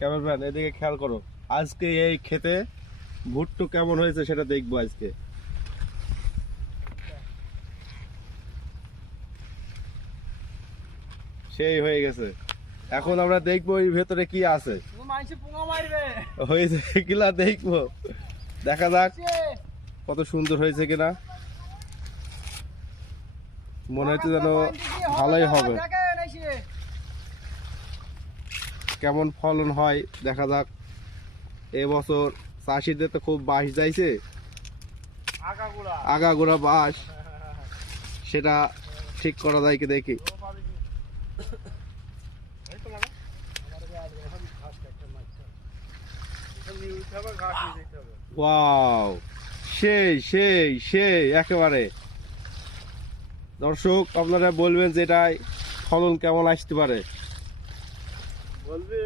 Cameraman এদিকে খেয়াল করো, আজকে এই খেতে ভুট্টো কেমন হয়েছে সেটা দেখবো আজকে। সেই হয়ে গেছে, এখন আমরা দেখবো এর ভেতরে কি আছে। হয়েছে কিনা দেখবো, দেখা যাক কত সুন্দর হয়েছে কিনা। মনে হচ্ছে যেন ভালোই হবে, কেমন ফলন হয় দেখা যাক। এবছর চাষিদের তো খুব বাঁশ যাইছে, আগাগোড়া বাঁশ, সেটা ঠিক করা যায় কি দেখি। ওয়াও, সেই সেই সেই একেবারে। দর্শক আপনারা বলবেন যে এটাই ফলন কেমন আসতে পারে। বলবে